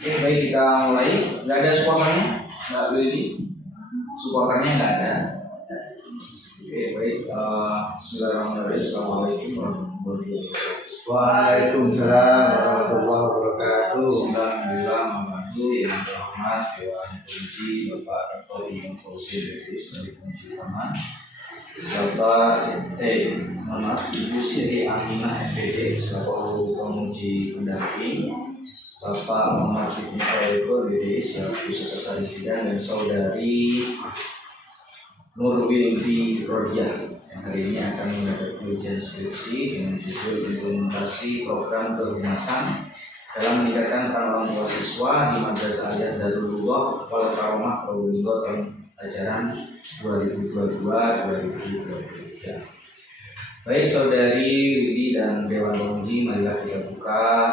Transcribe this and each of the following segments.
Oke, baik, kita mulai. Nggak ada supporternya, Mbak Lili? Supporternya nggak ada. Oke, baik. Bismillahirrahmanirrahim. Assalamualaikum warahmatullahi wabarakatuh. Waalaikumsalam warahmatullahi wabarakatuh. Alhamdulillah, membantu yang terhormat Dewan Kunci Bapak Dr. Imam Fauzi dari Kunci Utama, Bapak Ibu Siti Aminah FPD selaku penguji pendamping, Bapak Muhammad Fikri Faiko DD selaku sekretaris sidang, dan Saudari Nur Wildi Rodiah yang hari ini akan menghadapi ujian skripsi dengan judul implementasi program kehumasan dalam meningkatkan peran orang tua siswa di Madrasah Aliyah Darulullah Wal Karomah Probolinggo tahun ajaran 2022-2023. Baik, Saudari Widi dan Dewan Penguji, marilah kita buka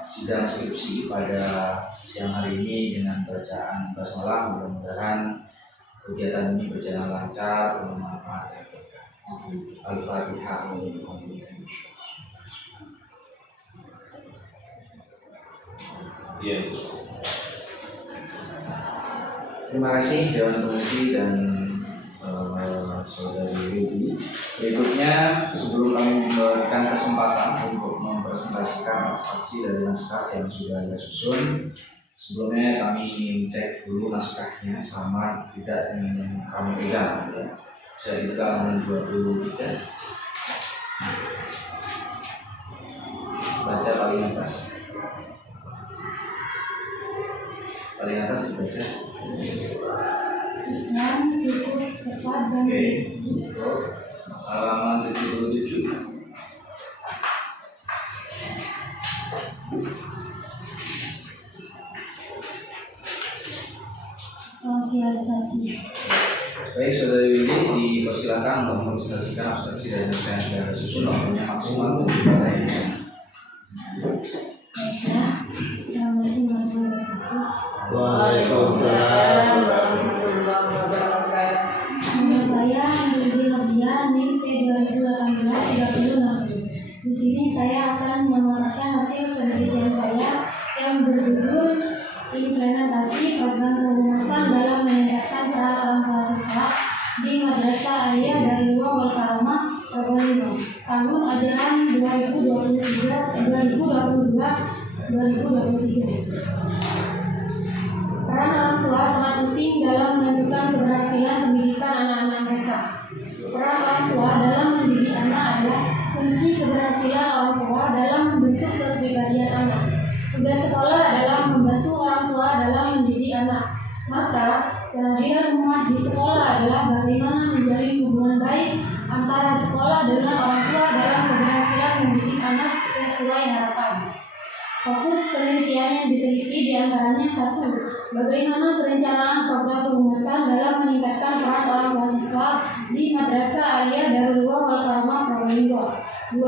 sidang skripsi pada siang hari ini dengan bacaan basmalah. Mudah-mudahan kegiatan ini berjalan lancar, bermanfaat. Al-Fatihah. Ya. Terima kasih Dewan Penguji dan Saudari Widi. Berikutnya, sebelum kami memberikan kesempatan untuk mempresentasikan abstraksi dari naskah yang sudah Anda susun, sebelumnya kami ingin cek dulu naskahnya sama tidak dengan yang kami pegang. Ya. Saya pegang 23. Baca paling atas. Paling atas dibaca. Islam cukup cepat dan halaman 77. Sosialisasi. Baik, Saudari Widi, dipersilakan untuk mempresentasikan abstraksi dari naskah yang sudah disusun, waktunya maksimal 7 menit. Assalamualaikum warahmatullahi wabarakatuh. Waalaikumsalam warahmatullahi wabarakatuh. Nama saya Wildi Rodiah, NIM T2018-3060. Di sini saya akan memaparkan hasil penelitian saya yang berjudul implementasi program kehumasan dalam meningkatkan peran orang tua siswa di Madrasah Aliyah Darulullah Wal Karomah Probolinggo tahun ajaran 2022-2023. Peran orang tua sangat penting dalam menentukan keberhasilan pendidikan anak-anak mereka. Peran orang tua dalam mendidik anak adalah kunci keberhasilan orang tua dalam membentuk kepribadian anak. Tugas sekolah adalah membantu orang tua dalam mendidik anak. Maka, kehadiran umat di sekolah adalah bagaimana menjalin hubungan baik antara sekolah dengan orang tua dalam keberhasilan mendidik anak sesuai harapan. Fokus penelitian yang diteliti diantaranya: 1. Bagaimana perencanaan program kehumasan dalam meningkatkan peran orang tua siswa di Madrasah Aliyah Darulullah Wal Karomah Probolinggo. 2.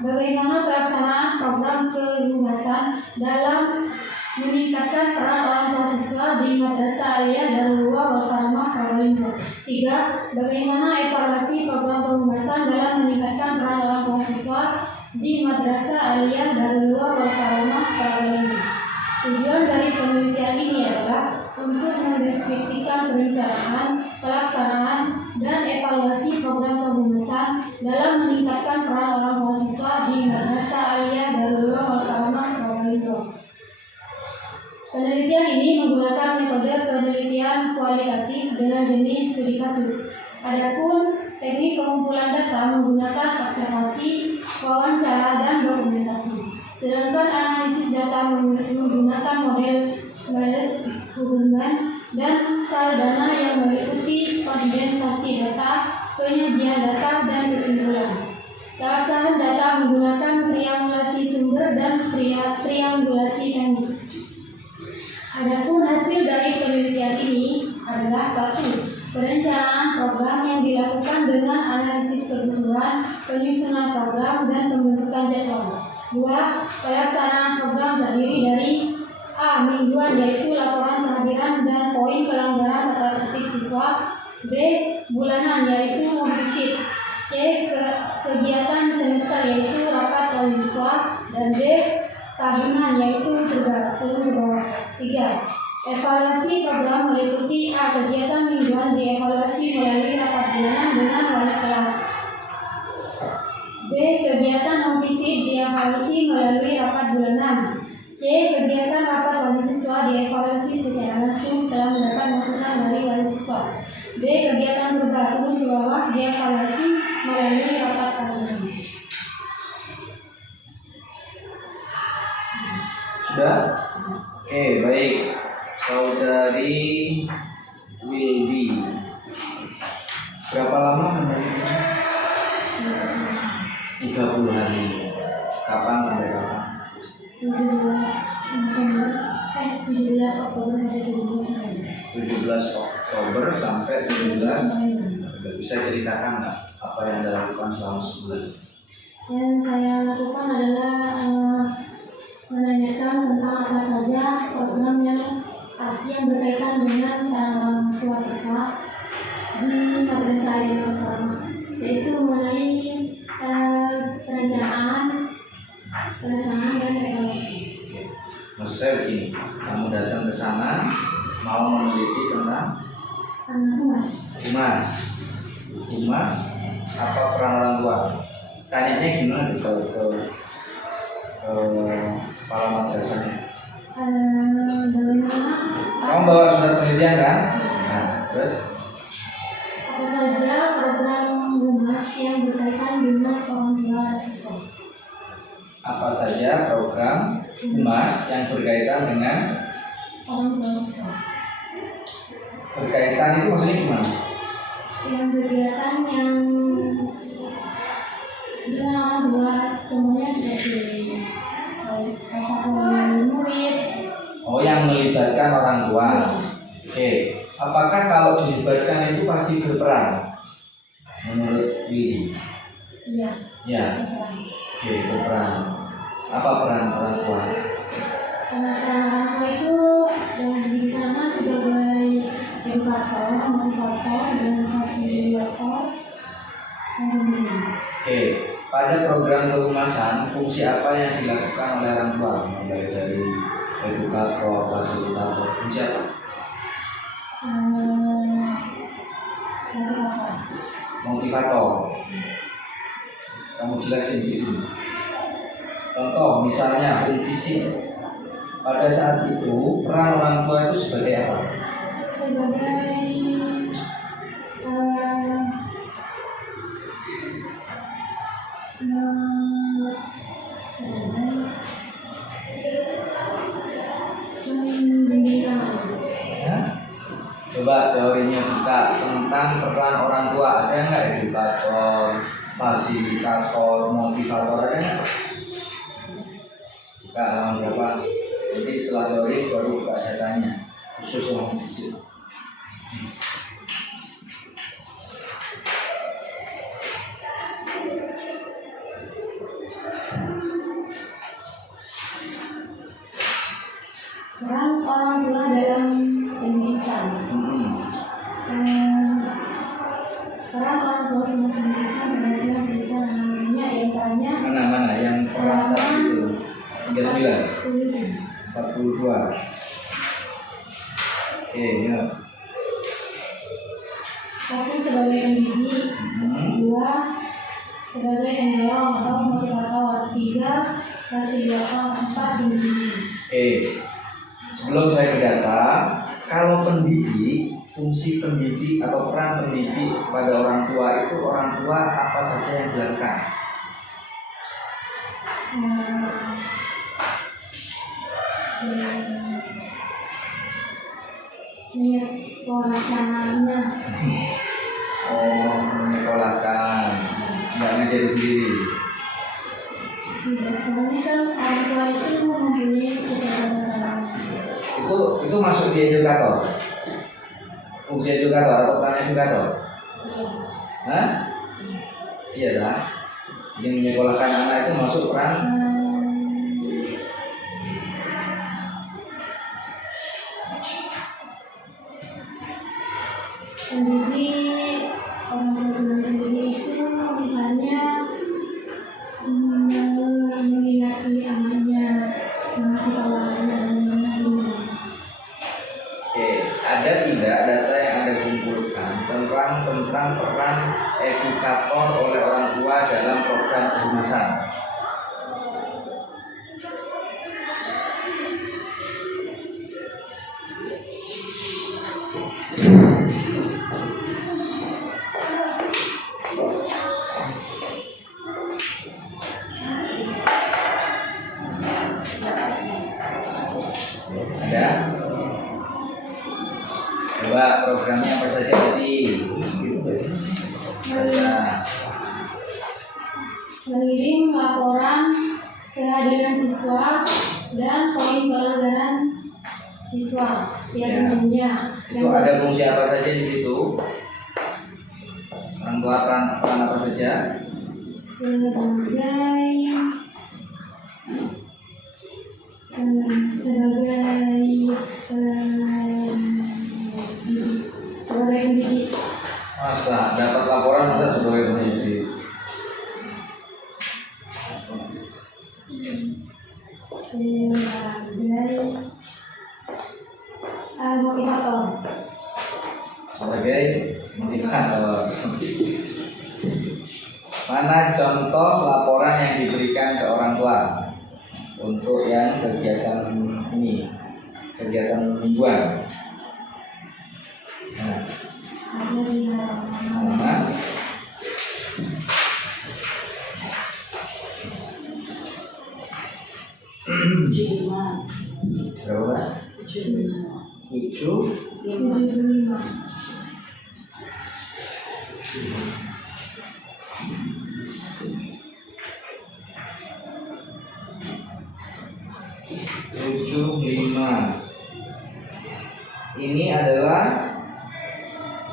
Bagaimana pelaksanaan program kehumasan dalam meningkatkan peran orang tua siswa di Madrasah Aliyah Darulullah Wal Karomah Probolinggo. 3. Bagaimana evaluasi program kehumasan dalam meningkatkan peran orang tua siswa di Madrasah Aliyah Darulullah Wal Karomah Probolinggo. Tujuan dari penelitian ini adalah untuk mendeskripsikan perencanaan, pelaksanaan, dan evaluasi program kehumasan dalam meningkatkan peran orang tua siswa di Madrasah Aliyah Darulullah Wal Karomah Probolinggo. Penelitian ini menggunakan metode penelitian kualitatif dengan jenis studi kasus. Adapun teknik pengumpulan data menggunakan observasi, wawancara, dan dokumentasi. Sedangkan analisis data menggunakan model Bayes hubungan dan saldana yang meliputi kondensasi data, penyajian data, dan kesimpulan. Pelaksanaan data menggunakan triangulasi sumber dan triangulasi teknik. Adapun hasil dari penelitian ini adalah: 1. Perencanaan program yang dilakukan dengan analisis kebutuhan, penyusunan program, dan pembentukan jadwal. 2. Pelaksanaan program terdiri dari: A. Mingguan, yaitu laporan kehadiran dan poin pelanggaran tata tertib siswa. B. Bulanan, yaitu visit. C. Kegiatan semester, yaitu rapat wali siswa. Dan D. Tahunan, yaitu itu turun ke bawah. 3. Evaluasi program meliputi A. Kegiatan mingguan dievaluasi melalui rapat bulanan dengan wali kelas. B. Kegiatan non-fisik dievaluasi melalui rapat bulanan. C. Kegiatan rapat wali siswa dievaluasi secara langsung setelah mendapat masukan dari wali siswa. D. Kegiatan berubah turun ke bawah dievaluasi melalui rapat tahunan. Sudah? Oke, baik. Saudari Wildi, berapa lama menerima? 30 hari. Kapan sampai kapan? 17 Oktober sampai 17 November. 17 Oktober sampai 17 November. Bisa ceritakan nggak apa yang Anda lakukan selama sebulan? Yang saya lakukan adalah menanyakan tentang apa saja program yang berkaitan dengan orang tua siswa di madrasah yang pertama, yaitu mengenai perencanaan, pelaksanaan dan evaluasi. Maksud saya begini, kamu datang ke sana mau meneliti tentang humas, apa peran orang tua? Tanyanya gimana ke kepala madrasahnya? Bagaimana? Kamu bawa surat penelitian kan? Nah, terus Apa saja program humas yang berkaitan dengan orang tua siswa? apa saja program humas yang berkaitan dengan Orang tua siswa. berkaitan itu maksudnya gimana? Yang berkaitan yang dengan orang tua, semuanya seperti wali murid. Oh, yang melibatkan orang tua. Oke, apakah kalau dilibatkan itu pasti berperan? Menurut Willy? Iya. Ya. Oke, berperan. Apa peran orang tua? Karena peran orang tua itu yang diberikan sebagai edukator, motivator, dan fasilitator dan pembimbing. Oke, pada program kehumasan fungsi apa yang dilakukan oleh orang tua? Mulai dari edukator, fasilitator, fungsi apa? Motivator. Kamu jelasin di sini. Contoh, misalnya fisik. Pada saat itu peran orang tua itu sebagai apa? Sebagai Coba teorinya buka tentang peran orang tua, ada nggak edukator, fasilitator, motivator, ada nggak? Buka halaman berapa? Jadi setelah teori baru buka datanya khusus yang fisik. peran orang tua dalam pendidikan. Peran orang tua sama pendidikan berdasarkan pendidikan namanya diantaranya Mana yang peran itu 39, 42. Oke, ya. 1 sebagai pendidik, 2 sebagai pendorong atau motivator, 3 fasilitator, 4 pembimbing. Oke. Sebelum saya ke data, kalau pendidik, fungsi pendidik atau peran pendidik pada orang tua itu orang tua apa saja yang dilakukan? Menyekolahkannya. Oh, menyekolahkan, nggak ngajar sendiri. Soalnya kan orang tua itu mempunyai cita-cita. Itu masuk di edukator. Fungsi edukator atau peran edukator? Hah? Iya lah. Ini menyekolahkan anak itu masuk peran pendidik. Orang tua sebagai pendidik itu misalnya mengingati anaknya, mengasih tahu Oke, ada tidak data yang Anda kumpulkan tentang peran edukator oleh orang tua dalam program kehumasan? Ada? Coba programnya apa saja tadi? Ada. Mengirim laporan kehadiran siswa dan poin pelanggaran siswa setiap minggunya. Itu ada fungsi apa saja di situ? Orang tua peran apa saja? sebagai pendidik. Masa dapat laporan masa sebagai pendidik? Sebagai motivator. Sebagai motivator. Mana contoh laporan yang diberikan ke orang tua untuk yang kegiatan ini, kegiatan mingguan? Nah, Ada di halaman mana? Berapa? 7. 75. Ini adalah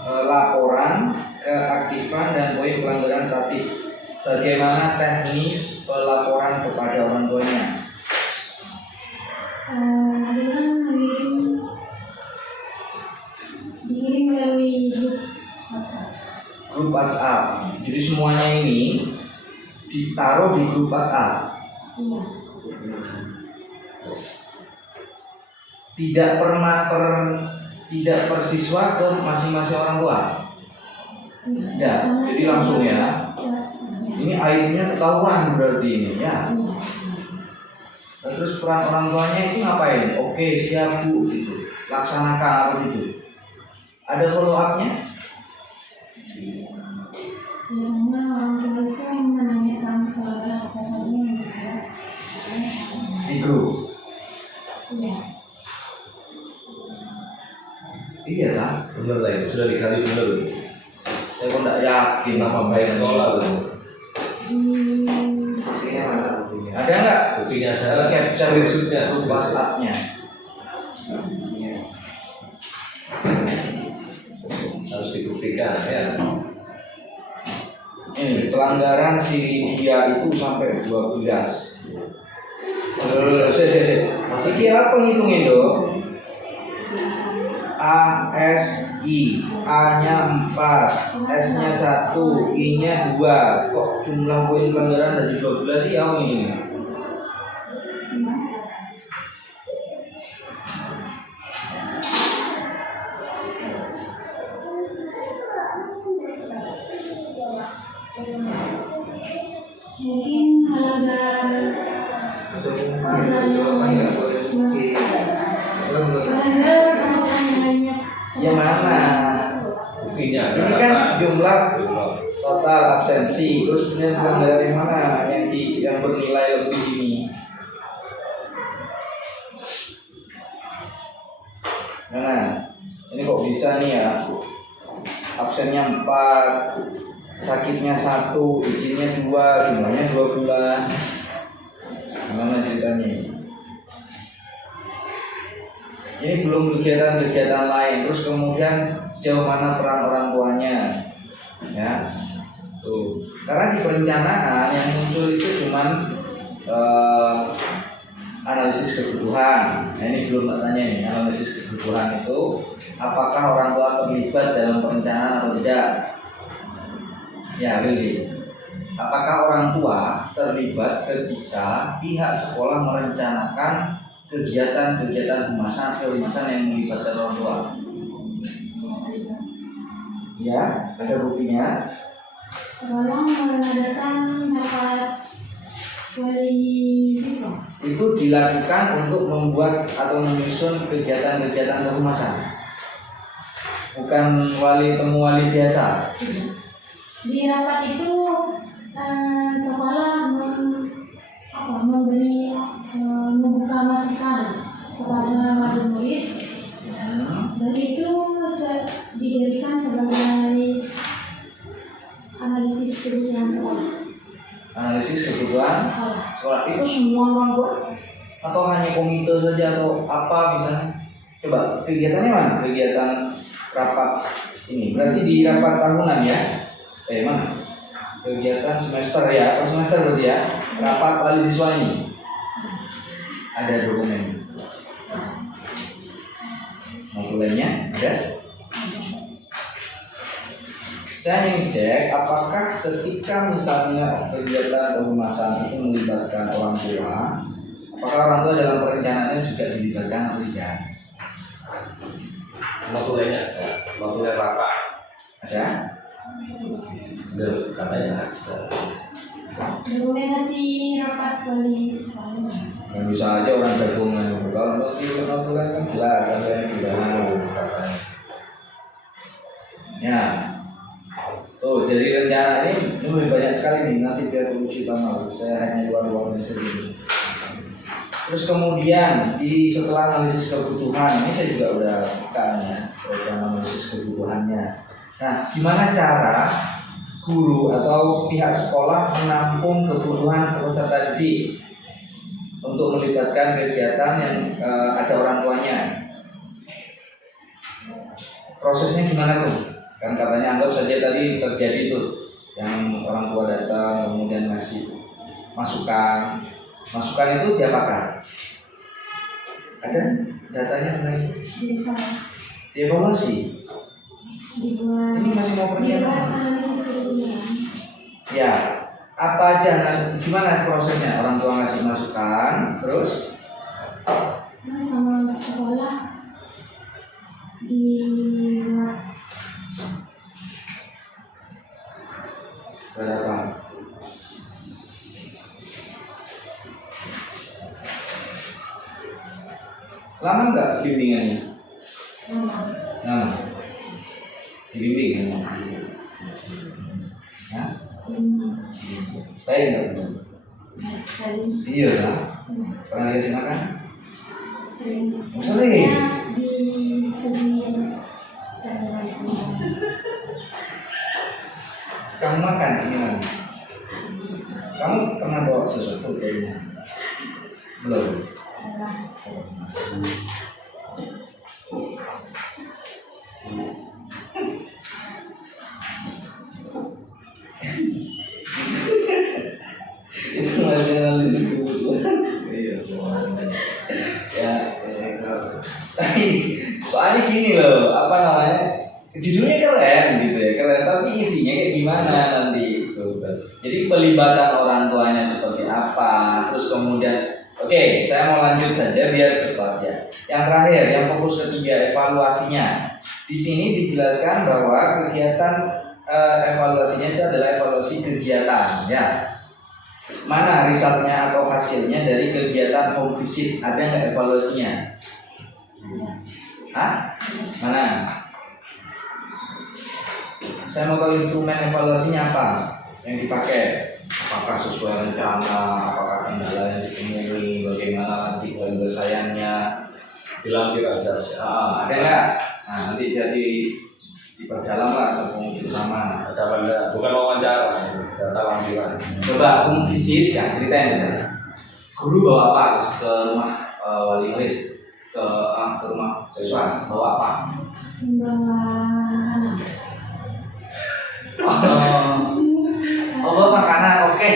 laporan keaktifan dan poin pelanggaran tatib. Bagaimana teknis pelaporan kepada orang tuanya? Dengan dikirim melalui grup WhatsApp. Grup WhatsApp. Jadi semuanya ini ditaruh di grup WhatsApp. Iya. Tidak tidak per siswa ke masing-masing orang tua. Ya, jadi langsung ya. Ini aibnya ketahuan berarti ini ya. Nah, terus peran orang tuanya itu ngapain? Oke, siap Bu gitu. Laksanakan apa gitu. Ada follow up-nya? Biasanya orang tua itu menanyakan pelanggaran apa saja yang dibuat. Di grup. Iya. Iya lah. Bener lah, itu sudah dikali bener. Saya kok tidak yakin Nama baik sekolah tuh. Buktinya mana buktinya? Ada nggak? Buktinya ada. Capture Screenshotnya. grup WhatsApp-nya. Harus dibuktikan ya. Ini pelanggaran si dia itu sampai 12. Masih dia apa ngitungin dong? A, S, I, A-nya 4, S-nya 1, I-nya 2. Kok jumlah poin pelanggaran dari 12 sih apa ini? Mungkin halaman Yang mana? Buktinya ada. Ini kan jumlah Belum. total absensi, terus kemudian pelanggaran yang mana yang bernilai lebih ini? Mana? Ini kok bisa nih ya? Absennya 4, sakitnya 1, izinnya 2, jumlahnya 12. Gimana ceritanya? Ini belum kegiatan-kegiatan lain. Terus kemudian sejauh mana peran orang tuanya, ya? Tuh. Karena di perencanaan yang muncul itu cuman analisis kebutuhan. Nah, ini belum tak tanya nih, analisis kebutuhan itu apakah orang tua terlibat dalam perencanaan atau tidak? Ya, really. Apakah orang tua terlibat ketika pihak sekolah merencanakan kegiatan humasan yang melibatkan orang tua? Ya, ada buktinya. Sekolah mengadakan rapat wali siswa. Itu dilakukan untuk membuat atau menyusun kegiatan-kegiatan kehumasan. Bukan temu wali biasa. Di rapat itu sekolah memberi membuka masukan kepada wali murid, dan itu dijadikan sebagai analisis kebutuhan sekolah. Analisis kebutuhan Sekolah. sekolah itu semua orang tua atau hanya komite saja atau apa misalnya? Coba kegiatannya mana? Kegiatan rapat ini berarti di rapat tahunan ya? Mana? Kegiatan semester ya? Per semester berarti ya? Rapat wali siswa ini ada dokumen. Modulnya ada. Saya ingin cek apakah ketika misalnya kegiatan kehumasan itu melibatkan orang tua, apakah orang tua dalam perencanaannya juga dilibatkan atau tidak? Modulnya ada, modulnya rapat. Ada? Katanya ada. Dokumentasi rapat wali siswa. Yang bisa aja orang gabungan kalau notulen kan jelas ada yang tidak. Ya. Oh, dari rencana ini lebih banyak sekali nih, nanti biar uji utama. Saya hanya luar-luarnya sendiri. Terus kemudian setelah analisis kebutuhan ini saya juga udah bukan ya, rencana analisis kebutuhannya. Nah, gimana cara guru atau pihak sekolah menampung kebutuhan peserta didik untuk melibatkan kegiatan yang ada orang tuanya? Prosesnya gimana tuh? Kan katanya anggap saja tadi terjadi tuh yang orang tua datang kemudian ngasih masukan itu diapakan? Ada datanya mengenai dievaluasi. Dibuat Ini masih mau pernyataan. analisis kebutuhan. Ya, apa aja? Gimana prosesnya? Orang tua ngasih masukan, terus Sama sekolah dibuat berapa? Lama nggak bimbingannya? Lama. Dibimbing kan? Hah? Baik nggak? sekali. Iya lah. Pernah dikasih makan? Sering. Sering? Di segi camilan. Kamu makan gimana? Kamu pernah bawa sesuatu dari mana? Belum. Itu masih analisis kebutuhan. Iya, ya. Tapi soalnya gini loh, apa namanya? Judulnya keren gitu ya, keren. Tapi isinya kayak gimana nanti? Jadi pelibatan orang tuanya seperti apa? Terus kemudian, oke, saya mau lanjut saja biar cepat ya. Yang terakhir, yang fokus ketiga, evaluasinya. Di sini dijelaskan bahwa kegiatan evaluasinya itu adalah evaluasi kegiatan, ya. Mana risetnya atau hasilnya dari kegiatan home visit? Ada nggak evaluasinya? Hah? Mana? Saya mau tahu instrumen evaluasinya apa yang dipakai. Apakah sesuai rencana? Apakah kendala yang ditemui? Bagaimana nanti penyelesaiannya? Dilampir aja. Ada nggak? Nah, nanti jadi diperdalam lah penguji utama. Ada benda, bukan wawancara, data lampiran. Coba home visit ya, ceritain misalnya. Guru bawa apa ke rumah wali murid? Ke rumah siswa bawa apa? Membawa anak. Bawa makanan, oke.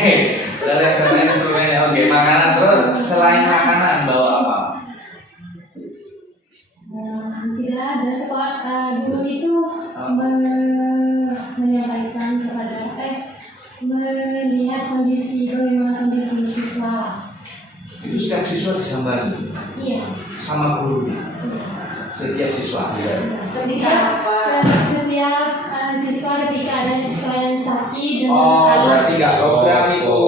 Udah lihat sama instrumennya, oke. Makanan terus selain makanan bawa apa? Tidak ada sekolah guru itu menyampaikan kepada melihat bagaimana kondisi siswa. Itu setiap siswa disambari. Iya, sama gurunya, setiap siswa. Setiap siswa ketika ada siswa yang sakit dan Oh, masalah. berarti nggak program itu.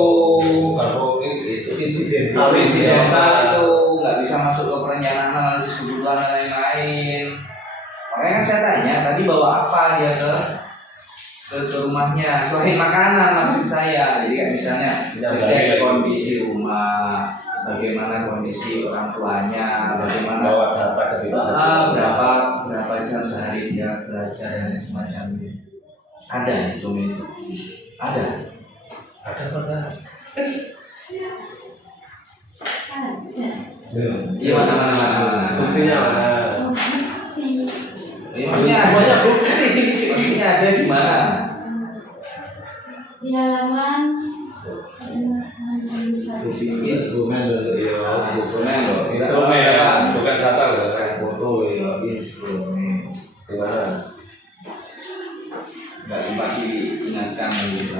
Kalau itu insiden. Kalau insidental itu nggak bisa masuk ke perencanaan analisis kebutuhan dan lain-lain. Makanya kan saya tanya tadi bawa apa dia ke rumahnya selain makanan maksud saya. Jadi kan misalnya cek kondisi rumah, bagaimana kondisi orang tuanya, bagaimana bawa data ketika berapa jam sehari dia belajar dan lain semacamnya. Ada instrumen itu? Ada pada. Iya mana. buktinya mana? Maksudnya semuanya bukti. Maksudnya ada di mana? Di halaman Instrumen dulu ya, Instrumen loh. Instrumen ya, bukan data loh. foto ya, instrumen. Di mana? Nggak sempat diingatkan gitu.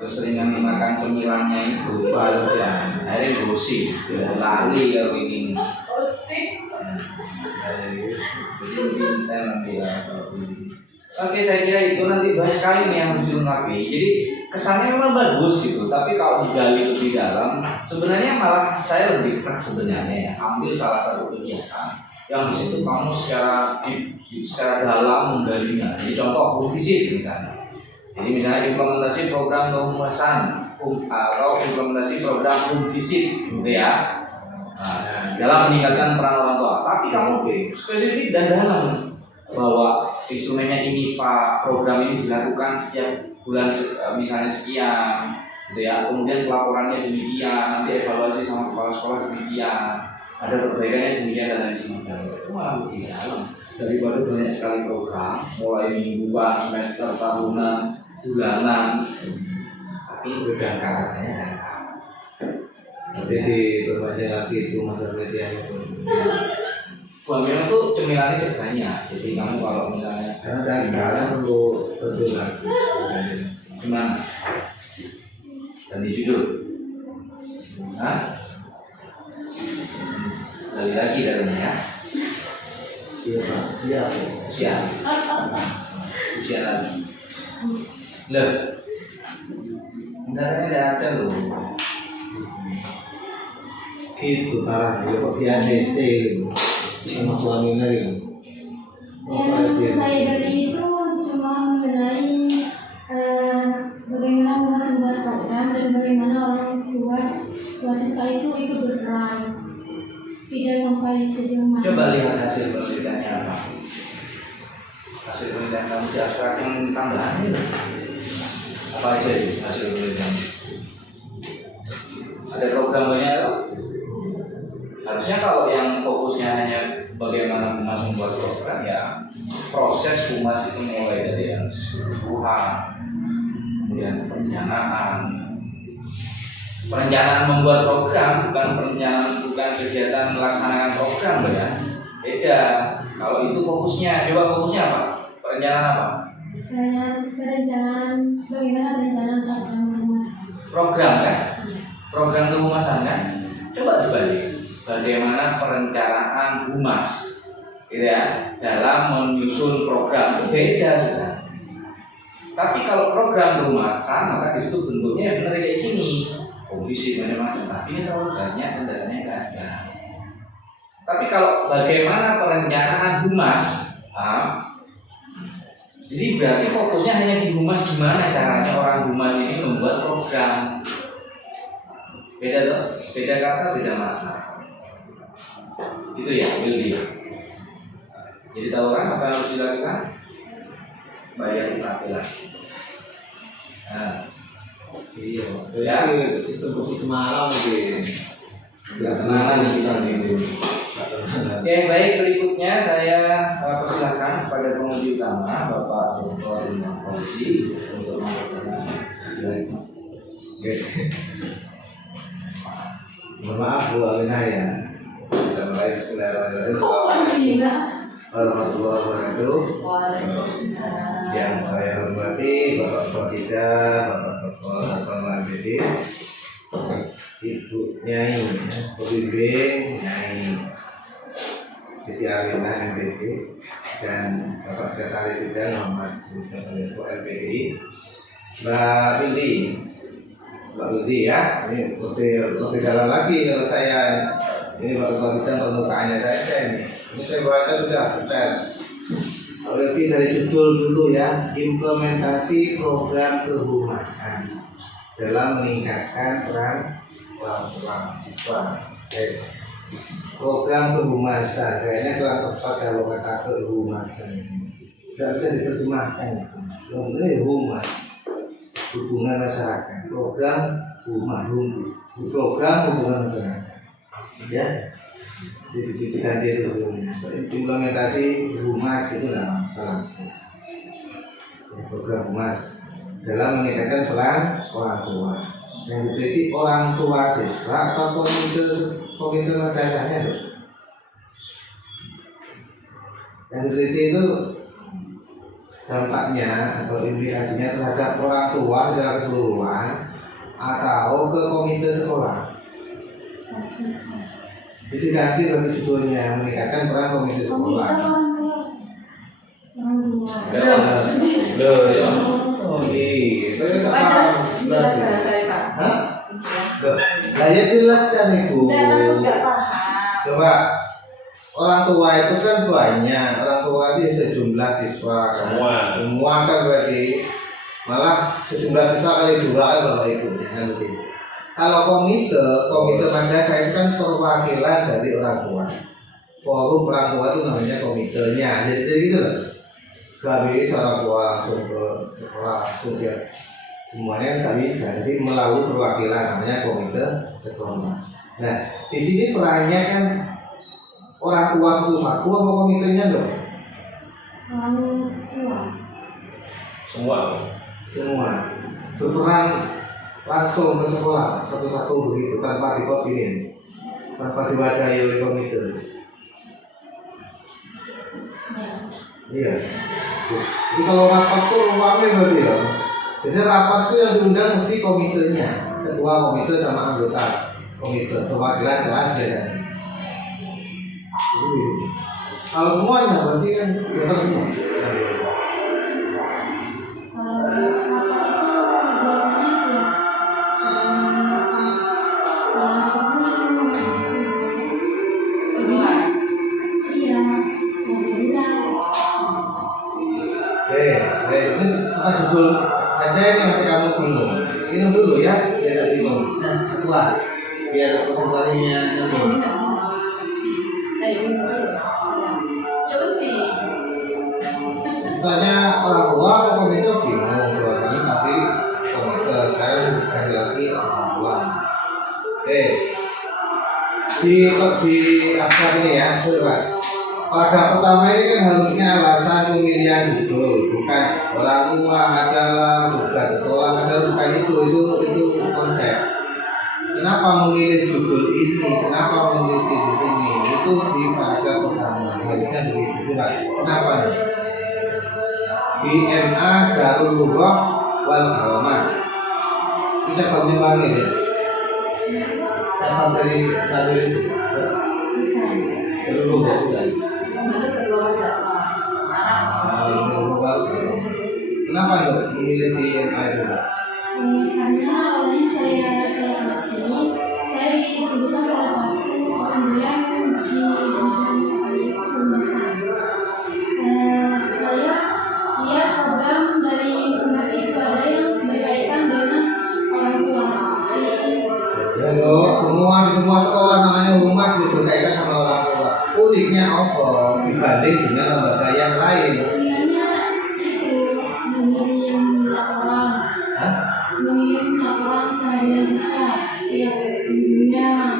Keseringan makan cemilannya itu. Baru ya. Akhirnya gosip, lali kalau ini. Jadi kita nanti lah. Oke, saya kira itu nanti banyak sekali nih yang harus dilengkapi. Jadi kesannya memang bagus gitu, tapi kalau digali lebih dalam, sebenarnya malah saya lebih senang sebenarnya ya. Ambil salah satu kegiatan yang di situ kamu secara dalam menggalinya. Jadi contoh home visit misalnya. Jadi misalnya implementasi program kehumasan atau implementasi program home visit, gitu ya. Nah, dalam meningkatkan peran orang tua. Tapi kamu spesifik dan dalam bahwa instrumennya ini Pak, program ini dilakukan setiap bulan misalnya sekian, gitu ya. Kemudian pelaporannya demikian, nanti evaluasi sama kepala sekolah demikian, ada perbaikannya demikian dan lain sebagainya. Itu malah lebih dalam daripada banyak sekali program, mulai mingguan, semester, tahunan, bulanan, tapi beda karakternya. Jadi berbagai lagi itu masa medianya pun. Buah memang tuh cemilannya sebanyak. Jadi kamu kalau misalnya Karena perlu betul lagi. gimana? Ganti judul? Hah? Lagi katanya ya? Iya Pak, iya. Usia? Usia lagi? Loh? Benarnya tidak ada loh. Itu parah, ya kok di ADC sama suaminya itu. Yang saya gali itu cuma mengenai bagaimana humas membuat program dan bagaimana orang tua siswa itu ikut berperan. Tidak sampai sejauh mana. Coba lihat hasil penelitiannya apa? Hasil penelitian kamu di abstrak yang tambahan itu apa aja itu hasil penelitian? Ada program banyak tuh? Harusnya kalau yang fokusnya hanya bagaimana humas membuat program, ya proses humas itu mulai dari analisis kebutuhan, kemudian perencanaan membuat program, bukan kegiatan melaksanakan program loh ya, beda. Kalau itu fokusnya, coba fokusnya apa? Perencanaan apa? Perencanaan bagaimana perencanaan program humas. Program kan? Program kehumasan kan? Coba dibalik. Bagaimana perencanaan humas, gitu ya, dalam menyusun program itu beda sudah. Tapi kalau program kehumasan maka disitu bentuknya benar kayak gini, visi macam-macam. Tapi ini terlalu banyak dan datanya nggak ada. Tapi kalau bagaimana perencanaan humas, jadi berarti fokusnya hanya di humas, gimana caranya orang humas ini membuat program. Beda tuh, beda kata, beda makna. Itu ya, Wildy. Jadi tahu kan apa yang harus dilakukan? Bayar perhatian. Nah, Iya, ya sistem kopi semalam gitu. nggak kenalan nih kisah ini. Oke, baik, berikutnya saya persilakan kepada penguji utama Bapak Dr. Imam Fauzi untuk melakukan silakan. Mohon maaf Bu Aminah ya. Kita mulai bismillahirrahmanirrahim. Warahmatullahi wabarakatuh. Yang saya hormati Bapak Fatidah, Bapak Dr. Al-Marjidi, Ibu Nyai, Pembimbing Nyai Siti Arina MPD dan Bapak Sekretaris Sidang Muhammad Sultan LPDI, Mbak Wildi ya, ini lebih dalam lagi kalau saya ini Bapak Bidang permukaannya saya ini saya baca sudah detail. Wildi dari judul dulu ya, implementasi program kehumasan dalam meningkatkan peran orang siswa. Program kehumasan kayaknya kurang tepat kalau kata kehumasan tidak bisa diterjemahkan. Sebenarnya humas hubungan masyarakat, program hubungan masyarakat ya, diganti itu sebelumnya implementasi humas itu nggak langsung program humas dalam meningkatkan peran orang tua yang diteliti orang tua siswa atau komite madrasahnya tuh. Yang diteliti itu dampaknya atau implikasinya terhadap orang tua secara keseluruhan atau ke komite sekolah. Jadi ganti dari judulnya meningkatkan peran komite sekolah. Ya. Oh iya, itu apa? Hah? Nah ya jelaskan Ibu. Coba orang tua itu kan banyak, orang tua itu sejumlah siswa kan? Semua kan berarti malah sejumlah siswa kali 2 kan Bapak Ibu kan begitu. Kalau komite madrasah itu kan perwakilan dari orang tua. Forum orang tua itu namanya komitenya. Jadi gitu loh. Gak bisa orang tua langsung ke sekolah langsung ya. Semuanya nggak bisa. Jadi melalui perwakilan namanya komite sekolah. Nah di sini perannya kan orang tua satu-satu apa komitenya dong? Orang tua. Semua. Berperan langsung ke sekolah satu-satu begitu tanpa dikoordinir, tanpa diwadahi oleh komite. Iya. Jadi kalau rapat tuh rame berarti ya. Biasanya rapat tuh yang diundang mesti komitenya, ketua komite sama anggota komite, perwakilan kelas ya. Kalau semuanya berarti kan kita semua. Ini kita judul aja ini masih kamu bingung. Minum dulu ya, biar tak bingung. Nah, ketua, biar konsentrasinya nyambung. Misalnya orang tua atau komite bingung jawabannya, tapi komite sekarang ganti lagi orang tua. Di apa ini ya, coba. Pada pertama ini kan harusnya alasan pemilihan judul, bukan orang tua adalah tugas sekolah adalah bukan itu konsep. Kenapa memilih judul ini? Kenapa memilih di sini? Itu di paragraf pertama harusnya begitu juga. Kenapa nih? Di MA Darul Lughah wal Almat. Kita bangun ya. Apa dari Darul Lughah bukan? Kenapa memilih di MA itu? Karena awalnya saya ke sini, saya kebetulan salah satu keunggulan di bidang kehumasan. Saya lihat program dari humas itu ada yang berkaitan dengan orang tua seperti ya dong, semua sekolah namanya humas berkaitan sama orang tua. Uniknya apa dibanding dengan lembaga yang lain? Uniknya itu mengirim laporan ke harian siswa setiap minggunya,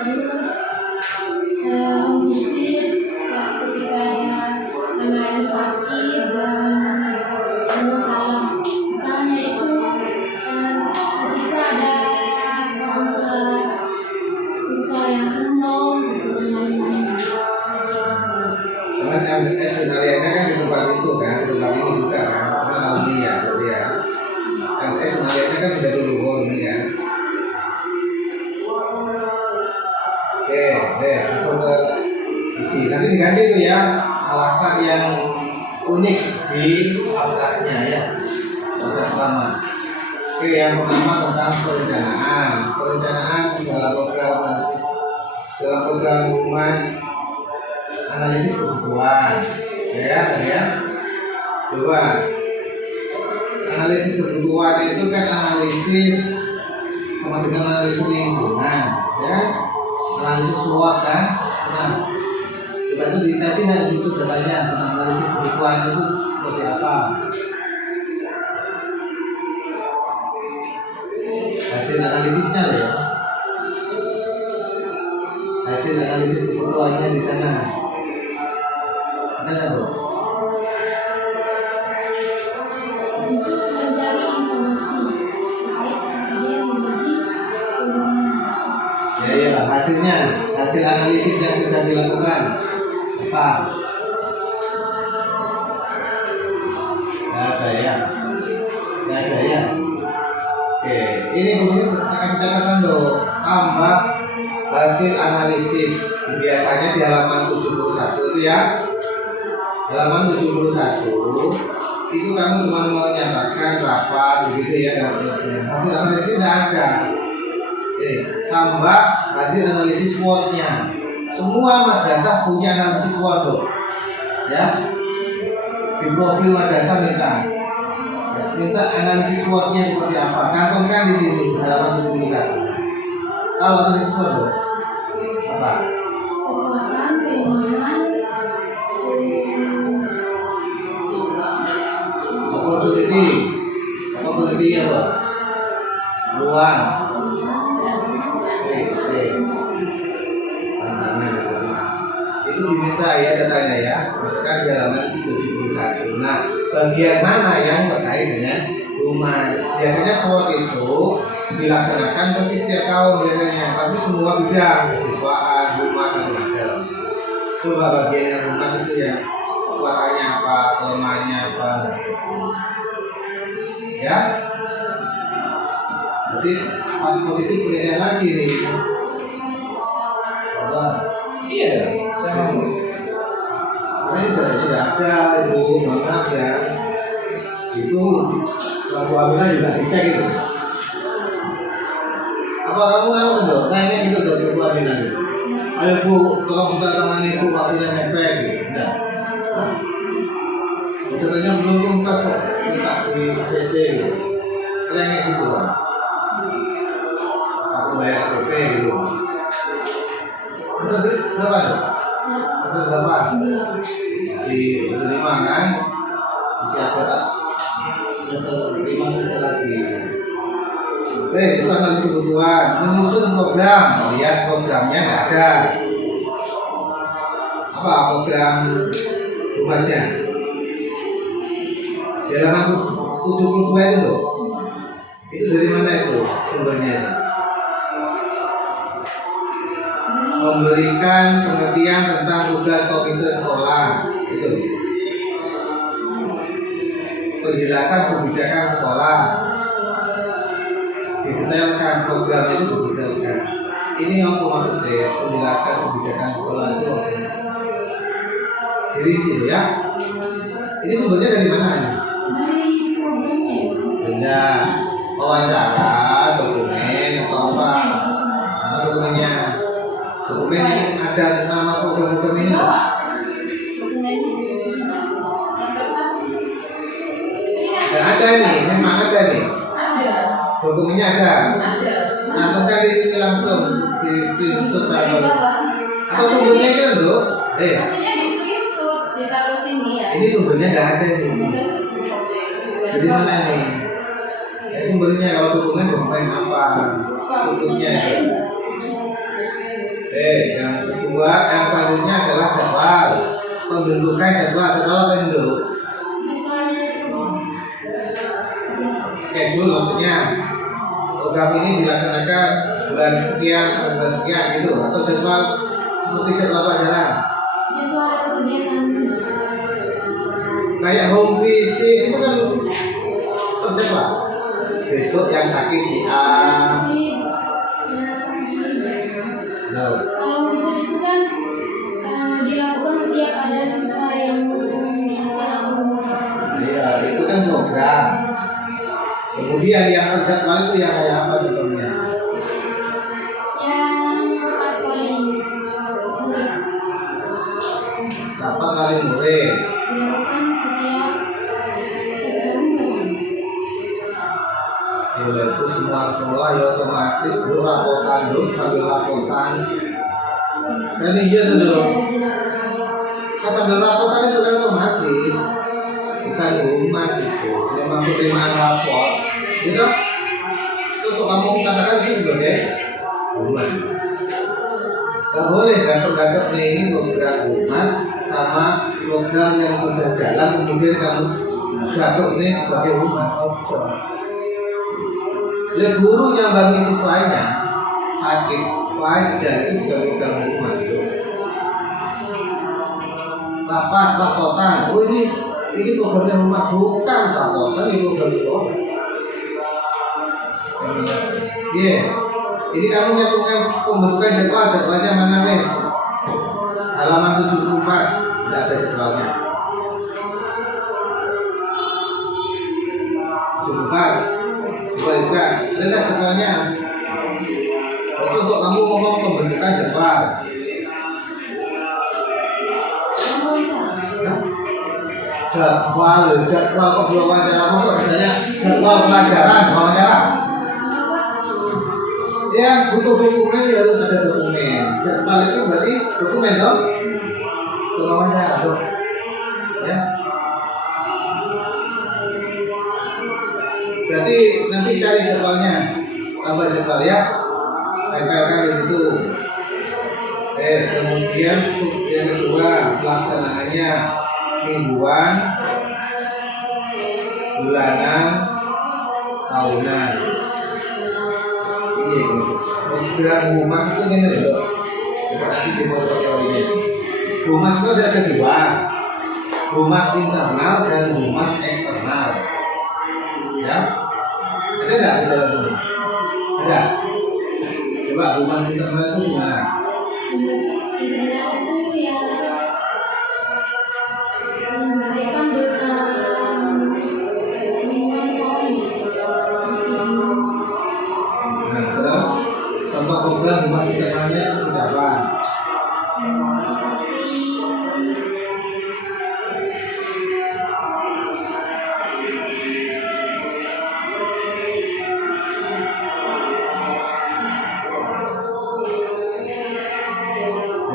terus mesti ketika ada anak yang sakit dan masalah, makanya itu ketika ada orang tua siswa yang penuh dan lain-lain. Karena MTS penaliannya kan di tempat itu kan, di tempat ini juga kan, karena alumni ya, berarti ya. MTS penaliannya kan sudah dulu ini kan. Oke, langsung ke isi. Nanti Jadi diganti itu ya alasan yang unik di abstraknya ya. Yang pertama. Oke, yang pertama tentang perencanaan. Perencanaan dalam program analisis, dalam program rumus analisis kebutuhan. Ya. Coba analisis kebutuhan itu kan analisis sama dengan analisis lingkungan, ya. Analisis SWOT kan. Nah, coba itu dikasih di situ datanya tentang analisis kebutuhan itu seperti apa. Hasil analisisnya loh ya. Hasil analisis kebutuhannya di sana. Ada nggak bro? Untuk mencari informasi terkait presiden memiliki kewenangan. Ya, hasilnya, hasil analisis yang sudah dilakukan apa? Nggak ada ya. Oke, ini di sini kasih catatan loh. Tambah hasil analisis. Biasanya di halaman 71 itu ya. Halaman 71 itu kamu cuma menyatakan rapat begitu ya, dan sebagainya. Hasil analisis tidak ada. Oke, tambah hasil analisis SWOT-nya. Semua madrasah punya analisis SWOT loh. Ya. Di profil madrasah minta analisis SWOT-nya seperti apa. Cantumkan di sini halaman 71. Tahu analisis SWOT loh? Apa? Kekuatan, kelemahan, opportunity apa? Peluang. Tantangan itu diminta ya datanya ya, masukkan di halaman 71. Nah, bagian mana yang terkait dengan rumah? Biasanya SWOT itu dilaksanakan tapi setiap tahun biasanya, tapi semua bidang, kesiswaan, rumah macam-macam. Coba bagian yang rumah itu ya, kekuatannya apa, kelemahannya apa, ya. Jadi positif penelitian lagi nih. Iya, ini sebenarnya tidak ada itu, maaf ya. Itu selaku Amina juga dicek itu. Apa kamu anu tuh? Kayaknya gitu dari Bu Amina gitu. Ayo Bu, tolong tangani Bu, waktunya mepet gitu. Enggak. Katanya belum tuntas kok, minta di ACC gitu. Kayaknya gitu kan. Aku bayar SPP gitu. Masa duit berapa tuh? Masa berapa? Di 5 kan? Isi apa tak? Semester 5 semester lagi. Oke, itu analisis kebutuhan. Menyusun program. Lihat programnya nggak ada. Apa program rumahnya? Di halaman 72 itu. Itu dari mana itu sumbernya? Memberikan pengertian tentang tugas komite sekolah itu, penjelasan kebijakan sekolah, didetailkan programnya itu didetailkan. Ini apa maksudnya penjelasan kebijakan sekolah itu? Dirinci ya. Ini sumbernya dari mana? dari programnya. Benda wawancara, dokumen atau apa? Mana dokumennya? Dokumen yang ada nama program-program ini. Dokumennya yang kertas Dan ada nih, memang ada nih. ada. Dokumennya ada. Cantumkan di sini langsung di screenshot Dari atau bawah. sumbernya itu loh. Maksudnya di screenshot ditaruh sini ya. Ini sumbernya nggak ada nih. Bisa screenshot Jadi mana nih? Sumbernya kalau dokumen apa? Bentuknya itu. Yang kedua, yang selanjutnya adalah jadwal. Pembentukan jadwal apa itu? Schedule maksudnya. Program ini dilaksanakan bulan sekian sampai bulan sekian gitu, atau jadwal seperti jadwal pelajaran. Jadwal kegiatan. Kayak home visit itu kan terjadwal. Besok yang sakit si A. Kalau bisa itu kan dilakukan setiap ada siswa yang misalkan aku misalkan Iya, itu kan program. Kemudian yang terjadwal itu yang kayak apa contohnya? yang rapat paling murid Rapat kali murid. dilakukan setiap bulan. Ya itu semua sekolah ya otomatis dulu rapotan dulu sambil rapotan. Kan iya tuh dong. Kan sambil rapotan itu kan otomatis. Bukan humas itu. Memang penerimaan rapor. Gitu. Itu untuk kamu katakan itu sebagai humas. Gak boleh gantung-gantung nih ini program humas sama program yang sudah jalan kemudian kamu jatuh ini sebagai humas. Le guru yang bagi siswanya sakit wajar itu juga program humas itu. Rapotan, oh ini programnya humas bukan rapotan, ini program sekolah. Iya, ini kamu nyatukan pembentukan jadwalnya mana nih? Halaman 74 tidak ada jadwalnya. 74 Coba ada nggak jadwalnya? Terus kok kamu ngomong pembentukan jadwal? Jadwal kok belum wawancara? Kok misalnya jadwal pelajaran wawancara? Ya butuh dokumen ya harus ada dokumen. Jadwal itu berarti dokumen dong? Wawancara dong? Ya. Berarti nanti cari jadwalnya, tambah jadwal ya, tempelkan di situ. Kemudian yang kedua pelaksanaannya mingguan, bulanan, tahunan. Iya gitu. Program humas itu gini loh. Coba nanti di foto ini. Humas itu ada dua, humas internal dan humas eksternal. Ya, ada nggak di dalam ini? Ada. Coba humas internal itu gimana? Humas internal itu yang berkaitan dengan lingkungan sekolah ini. Nah, terus contoh program humas internalnya itu seperti apa? Seperti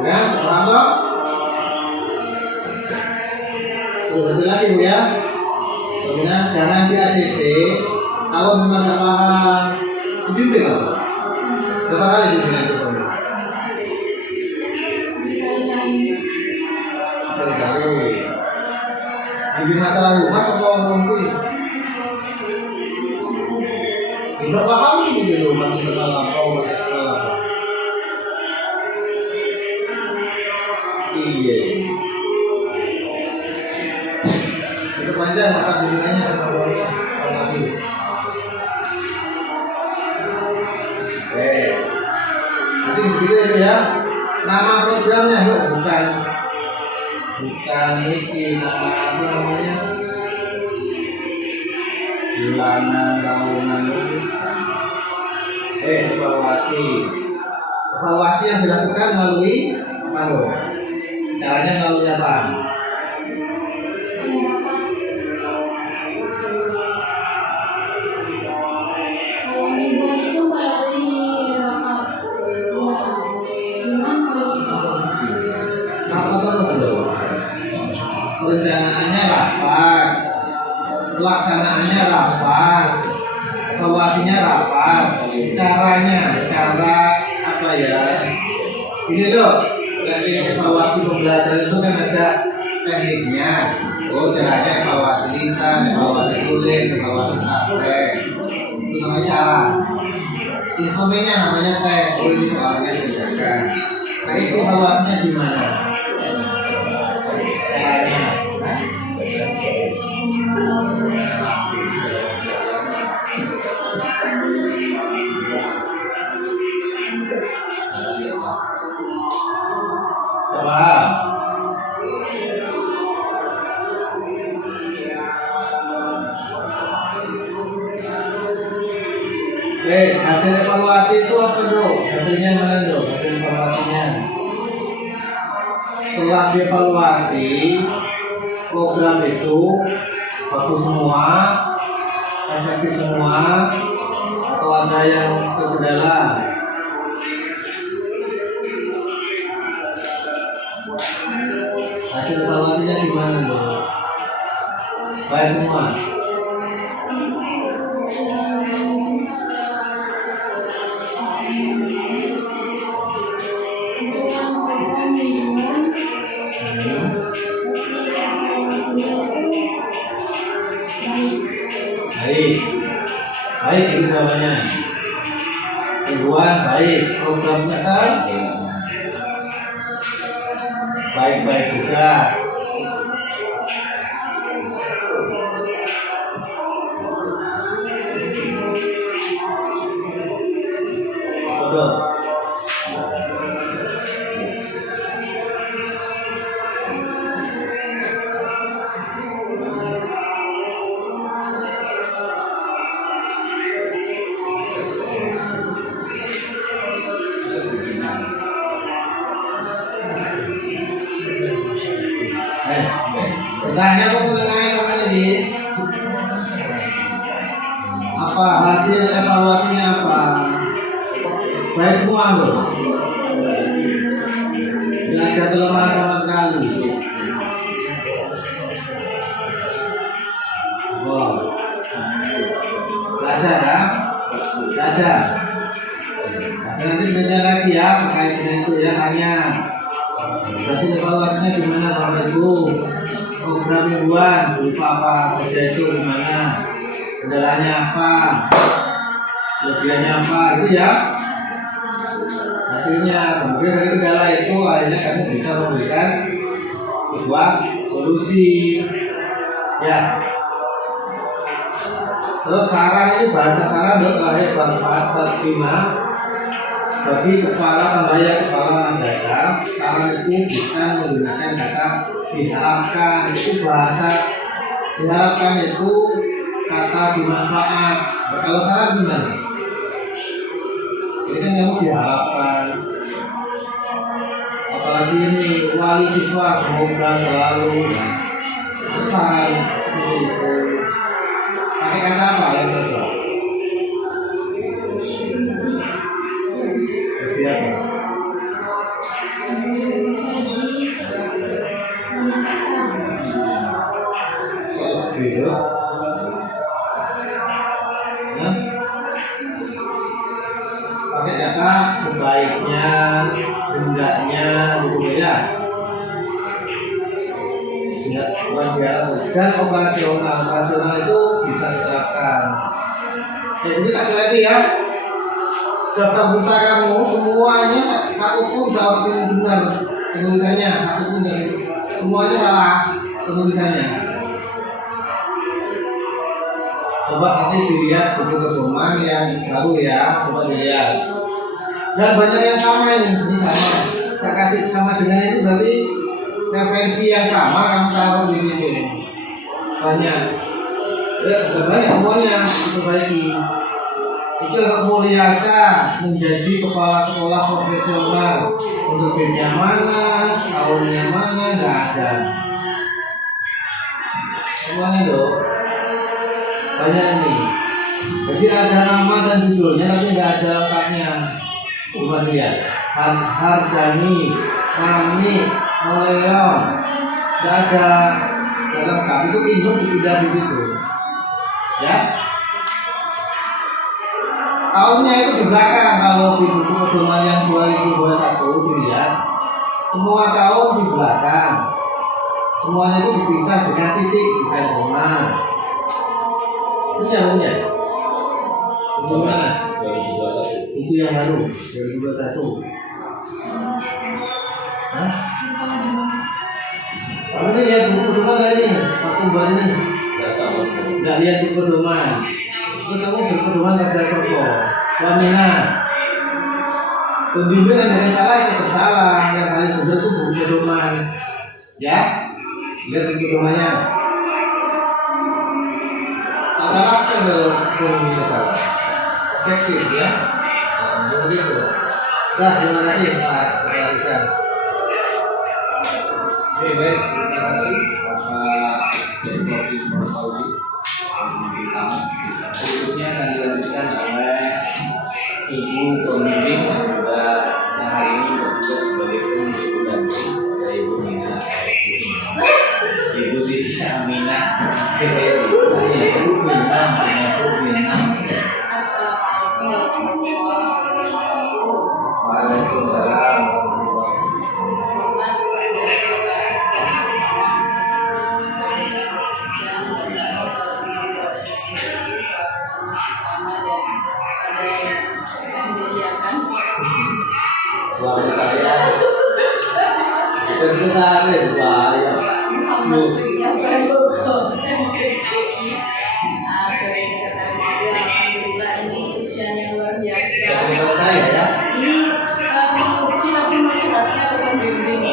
Ya, paham toh? Terus lagi Bu ya. Kemudian jangan di ACC kalau memang nggak paham. Dibimbing apa? Berapa kali dibimbing itu kamu? Kali-kali. Bimbing masalah humas atau ngomong berapa kali bimbing humas internal apa, humas eksternal apa? Iya. Itu panjang masa bimbingannya sama boleh lagi. Nanti begitu itu ya. Nama programnya bukan ini nama apa namanya? Bulanan, tahunan bukan. Evaluasi yang dilakukan melalui apa loh? Caranya melalui apa? kalau mingguan itu melalui rapat dengan kualitas. Rapat terus loh. Perencanaannya rapat, pelaksanaannya rapat, evaluasinya rapat. Cara apa ya? Ini loh. Teknik evaluasi pembelajaran itu kan ada tekniknya. Oh, caranya evaluasi lisan, evaluasi tulis, evaluasi praktek. Itu namanya cara. Instrumennya namanya tes. Oh, ini soalnya dikerjakan. Nah, itu evaluasinya gimana? Caranya. Paham? Hasil evaluasi itu apa dok? Hasilnya mana dok? Hasil evaluasinya. Setelah dievaluasi, program itu bagus semua, efektif semua, atau ada yang terkendala? Hasil evaluasinya gimana dok? Baik semua. Untuk yang program mingguan, hasil evaluasinya itu baik. Baik itu jawabannya. Mingguan baik, program semester baik-baik juga. Betul. Bertanya kok mengenai namanya di apa hasil evaluasinya apa? Baik semua loh. Tidak ada kelemahan sama sekali. Wow. Gak ada kan? Gak ada. Nanti belajar lagi ya terkait dengan itu ya, tanya hasil evaluasinya gimana Bapak Ibu, program mingguan berupa apa saja itu gimana, kendalanya apa, kelebihannya apa, itu ya hasilnya. Kemudian dari kendala itu akhirnya kamu bisa memberikan sebuah solusi ya. Terus saran ini, bahasa saran terakhir bab 5 bagi kepala tambahnya kepala mandasa. Saran itu bukan menggunakan kata diharapkan, itu bahasa diharapkan itu kata dimanfaat. Kalau saran gimana? Ini kan kamu diharapkan, apalagi ini wali siswa semoga selalu, itu saran seperti itu. Pakai kata apa yang cocok? Siapa? Video. Pakai kata sebaiknya, hendaknya, gitu ya. Dan operasional itu bisa diterapkan. Di sini tak lagi ya. Daftar bursa kamu semuanya satu pun jawab sini benar penulisannya, satu pun dari semuanya salah penulisannya. Coba nanti dilihat buku pedoman yang baru ya, coba dilihat. Dan banyak yang sama ini sama. Tak kasih sama dengan ini berarti referensi yang sama kamu taruh di situ. Banyak. Ya, banyak semuanya diperbaiki. Itu untuk Mulyasa menjadi kepala sekolah profesional. Untuk bednya mana, tahunnya mana, nggak ada. Semuanya dong. Banyak ini. Jadi ada nama dan judulnya tapi nggak ada lengkapnya. Coba lihat. Harjani, Mami, Moleon, nggak ada lengkap. Itu input sudah di situ. Ya. Tahunnya itu di belakang. Kalau di buku pedoman yang 2021 dilihat semua tahun di belakang, semuanya itu dipisah dengan titik bukan koma. Punya buku mana? 2021. Buku yang baru 2021. Hah? Kamu ini lihat buku pedoman gak ini? Waktu buat ini Nggak sama. nggak lihat buku pedoman. Terus kamu berpedoman pada sopo Wamina. Pembimbing dengan salah itu tersalah. Yang paling benar itu buku pedoman. Ya, lihat di rumahnya. Masalah kan dalam ekonomi masalah. Efektif ya. Nah, begitu. Dah, terima kasih Pak Ketua Rikan. Oke, baik, terima kasih Bapak Ketua Tim Fauzi. Berikutnya akan dilanjutkan oleh Ibu Pembimbing dan juga yang hari ini bertugas sebagai pembimbing pendamping dari Ibu Nina Ibu Siti Aminah Assalamualaikum warahmatullahi wabarakatuh. Waalaikumsalam. Suami saya kita tarik bahaya. Alhamdulillah ini usianya luar biasa. Teman saya ya. Ini uji tapi melihatnya pembimbing.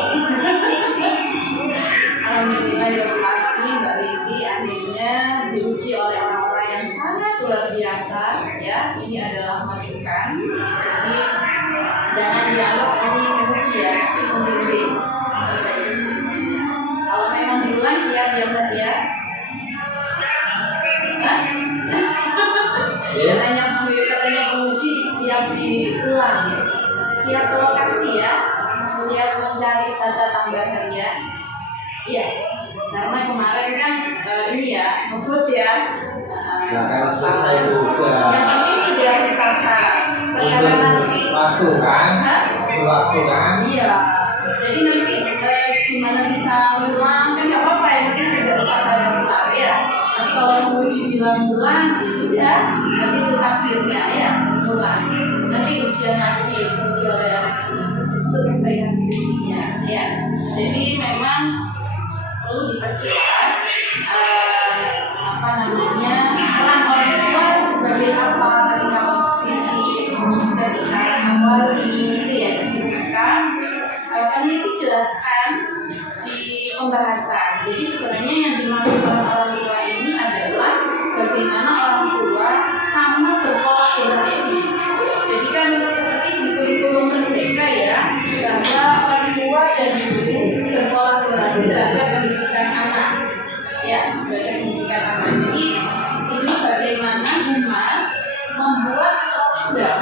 Alhamdulillah ya Mbak Vicky akhirnya diuji oleh orang-orang yang sangat luar biasa ya. Ini adalah masukan. Jadi jangan dianggap ini uji ya, tapi pembimbing. Kalau memang diulang siap ya Mbak ya. Katanya penguji siap diulang, siap ke lokasi ya, siap mencari data tambahan ya. Iya, karena kemarin kan ini ya, ngebut ya. Ya kan selesai juga. Yang penting sudah usaha. Perkara nanti Waktu kan? Waktu kan? iya. Jadi nanti gimana bisa ulang kan nggak apa-apa, yang penting ada usaha dan bentar ya. Nanti kalau penguji bilang ulang, ya sudah, nanti itu takdirnya ya, ulang. Nanti ujian lagi, uji oleh anak untuk perbaikan skripsinya ya. Jadi memang perlu diperjelas apa namanya peran orang tua sebagai apa ketika skripsi, ketika awali itu ya dibutuhkan. Peneliti jelaskan di pembahasan. Jadi sebenarnya yang dimaksud oleh orang tua ini adalah bagaimana orang tua sama berkolaborasi. Jadi kan seperti di kurikulum merdeka ya, bahwa orang tua dan guru berkolaborasi terhadap pendidikan anak. Ya, terhadap pendidikan anak. Jadi di sini bagaimana Humas membuat program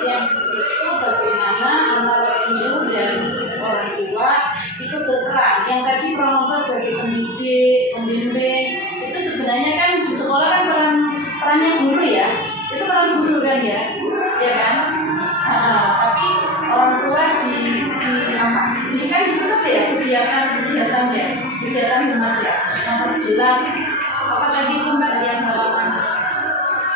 yang di situ bagaimana antara guru dan orang tua itu berperan. Yang tadi Pronovo sebagai pendidik, pembimbing itu sebenarnya kan di sekolah kan perannya guru ya, itu peran guru kan ya, ya kan? Tapi orang tua di apa? Jadi kan di situ ya kegiatan ya, kegiatan Humas ya, memperjelas apa tadi itu Mbak yang halaman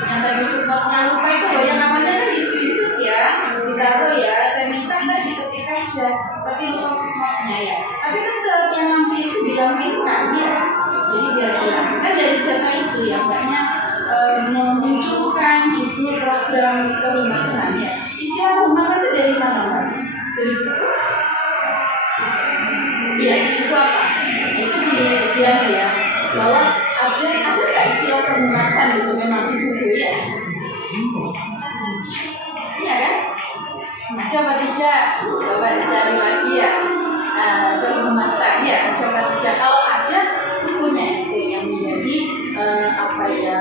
yang tadi cuma lupa itu loh, yang namanya kan di screenshot ya, ditaruh ya, saya minta Mbak diketik aja, tapi lupa footnote-nya ya. Tapi tetap yang nanti itu dilampirkan ya, jadi biar jelas. Kan dari data itu ya Mbaknya memunculkan judul program kehumasan ya. Istilah kehumasan itu dari mana Mbak? Dari buku? Iya, itu apa? Itu dia ya, bahwa ada nggak istilah kehumasan itu memang di buku ya? Iya kan? Coba tidak, coba dicari lagi ya. Kehumasan ya, coba tidak. Kalau ada bukunya itu yang menjadi apa ya?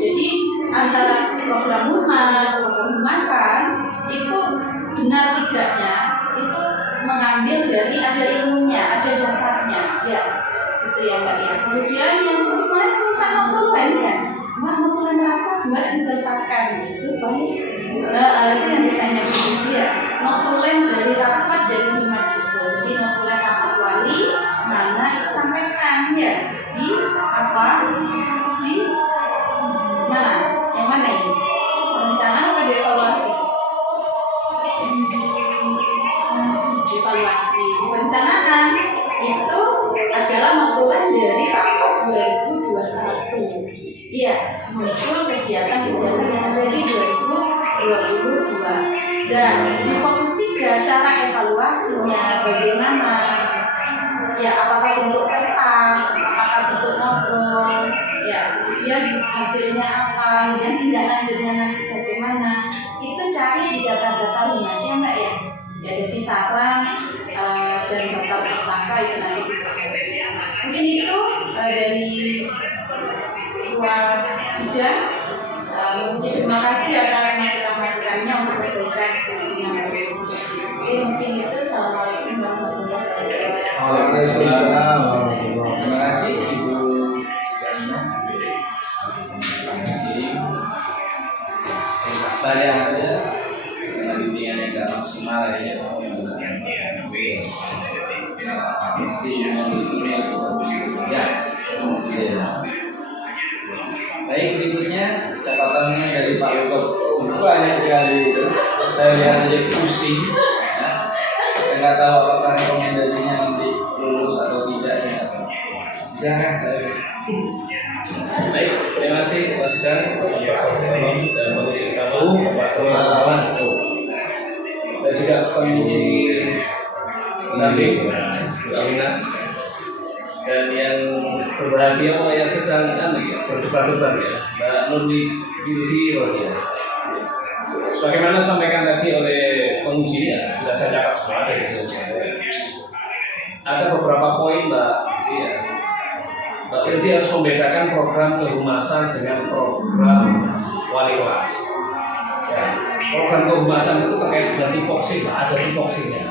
Jadi antara program Humas, program Humasan itu benar tidaknya itu mengambil dari ada ilmunya, ada dasarnya, ya itu ya Mbak ya. Kemudian yang Humas minta notulen ya, Mbak notulen apa? Mbak disertakan itu baik. Itu yang ditanya di ya, notulen dari rapat dari Humas itu. Jadi notulen rapat wali mana itu sampaikan ya di apa di mana? Yang mana ini? Perencanaan atau dievaluasi? Evaluasi. Perencanaan itu adalah notulen dari rapat 2021. Iya, muncul kegiatan-kegiatan yang ada di 2022. Dan di fokus 3 cara evaluasinya bagaimana? ya apakah bentuk kertas, apakah bentuk ngobrol, ya kemudian hasilnya apa, kemudian tindak lanjutnya nanti bagaimana, itu cari di data-data lunasnya Mbak ya. Ya jadi saran dan daftar pustaka itu nanti dipakai. Mungkin itu dari dua sidang. Terima kasih atas masukan-masukannya untuk perbaikan skripsinya. Oke, mungkin itu. Assalamualaikum warahmatullahi wabarakatuh. Waalaikumsalam. Terima kasih Ibu Janina. Singkat saja aja. Karena bimbingan yang tidak maksimal akhirnya kamu yang benar. Nanti dengan itu yang bagus ya. Baik, berikutnya catatannya dari Pak Yogos banyak sekali itu. Saya lihat aja pusing. Ya. Saya nggak tahu apakah rekomendasinya nanti lulus atau tidak. Saya nggak tahu. Silakan. Baik, terima kasih Pak Sidang, Ekonomi dan Politik Utama, Bapak Donawan, dan juga penguji pendamping Bu Amina, dan yang berbahagia yang sedang berdebat-debat ya, Mbak Nurwi Binti Rodia. Sebagaimana disampaikan tadi oleh penguji ya, sudah saya catat semua dari sini. Ada beberapa poin Mbak ya. Mbak Irti harus membedakan program kehumasan dengan program wali kelas. Ya, program kehumasan itu terkait dengan tupoksi, ada tupoksinya.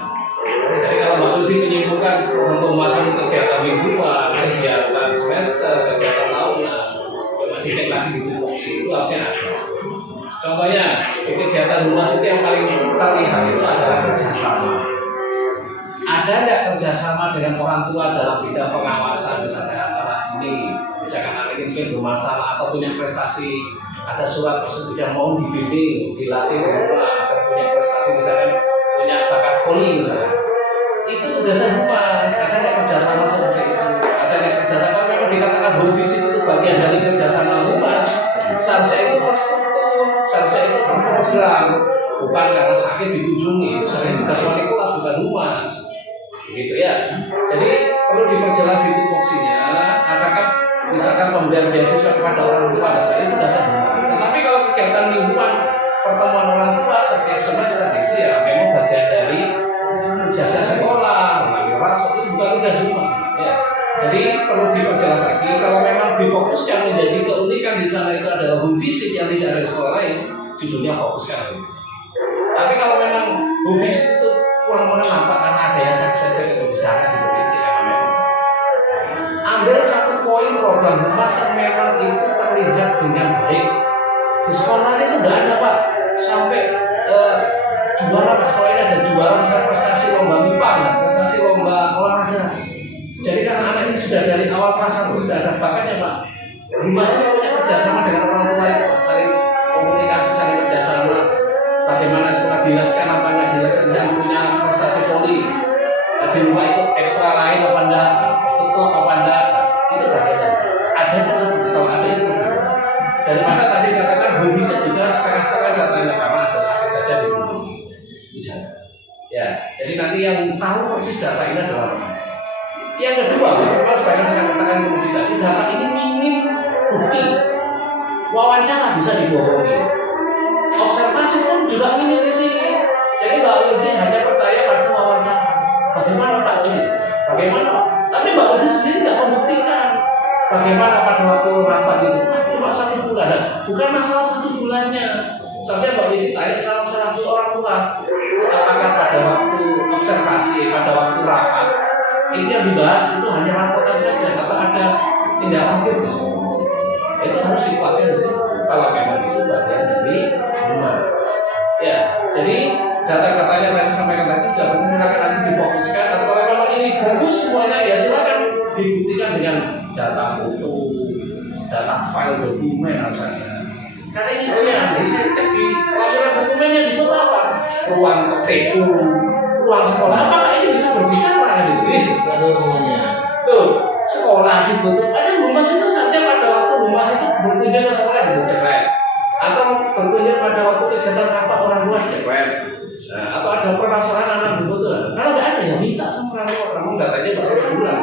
Jadi kalau Mbak Irti menyimpulkan program kehumasan itu kegiatan mingguan, kegiatan semester, kegiatan tahunan, masih cek lagi di tupoksi itu harusnya ada. Contohnya, kegiatan humas itu yang paling terlihat itu adalah kerjasama. Ada nggak kerjasama dengan orang tua dalam bidang pengawasan, misalnya anak ini, misalkan anak ini mungkin bermasalah atau punya prestasi, ada surat persetujuan mau dibimbing, dilatih di rumah, atau punya prestasi misalkan punya bakat voli misalnya, itu tugasnya humas. Ada nggak kerjasama seperti itu? Ada nggak kerjasama? Memang dikatakan home visit itu bagian dari kerjasama humas. Seharusnya itu terstruktur, seharusnya itu terprogram, bukan karena sakit dikunjungi. Seharusnya tugas wali kelas bukan humas. Gitu ya. Jadi perlu diperjelas di tupoksinya, apakah misalkan pemberian beasiswa kepada orang tua dan sebagainya itu dasar humas. Tetapi kalau kegiatan mingguan pertemuan orang tua setiap semester itu ya memang bagian dari jasa sekolah, mengambil rapot itu bukan tugas humas. Ya. Jadi perlu diperjelas lagi. Kalau memang difokuskan menjadi keunikan di sana itu adalah home visit yang tidak ada di sekolah lain, judulnya fokuskan. Tapi kalau memang home visit itu kurang apa karena ada yang sakit saja kalau bicara di politik ya memang. Ambil satu poin program humas yang memang itu terlihat dengan baik. Di sekolah itu tidak ada Pak sampai juara Pak, sekolah ini ada juara misalnya prestasi lomba MIPA, ya, prestasi lomba olahraga. Jadi karena anak ini sudah dari awal kelas 1 sudah ada bakatnya Pak. Humas ini punya kerjasama dengan orang tua itu Pak, saling komunikasi, saling kerjasama. Bagaimana sekolah dijelaskan apa nggak dijelaskan, yang punya prestasi voli di rumah itu ekstra lain apa enggak, itu apa enggak, itu bagian. Ada nggak seperti kalau ada itu. Daripada tadi katakan bisa juga setengah-setengah datanya karena ada sakit saja di rumah. Bicara. Ya, jadi nanti yang tahu persis data ini adalah yang kedua, Bapak sebagian saya katakan kemudian tadi data ini minim bukti. Wawancara bisa dibohongi. Observasi pun juga minim di sini. Jadi Mbak Yudi hanya percaya pada wawancara. Bagaimana Pak Yudi? Bagaimana? Tapi Mbak Yudi sendiri tidak membuktikan. Bagaimana pada waktu rapat itu? Cuma 1 bulan. Bukan masalah 1 bulannya. Sampai Mbak Yudi tanya salah satu orang tua, apakah pada waktu observasi, pada waktu rapat, ini yang dibahas itu hanya rapotan saja, atau ada tindak lanjut di sini? Itu harus dipakai di sini. Kalau memang itu bagian dari humas. Ya, jadi data-datanya tadi sampaikan tadi sudah silakan nanti difokuskan. Atau kalau memang ini bagus semuanya ya silakan dibuktikan dengan data foto, data file dokumen misalnya. Karena ini ujian, saya cek di laporan dokumennya di foto apa? Ruang TU, ruang sekolah. Apakah ini bisa berbicara gitu? Tuh, sekolah di foto. Ada humas itu saja pada waktu humas itu berkunjung ke sekolah di Dekret, atau berkunjung pada waktu kegiatan rapat orang tua di Dekret. Nah, atau ada permasalahan anak di foto. Kalau nggak ada ya minta sama orang tua. Kamu datanya masih 1 bulan.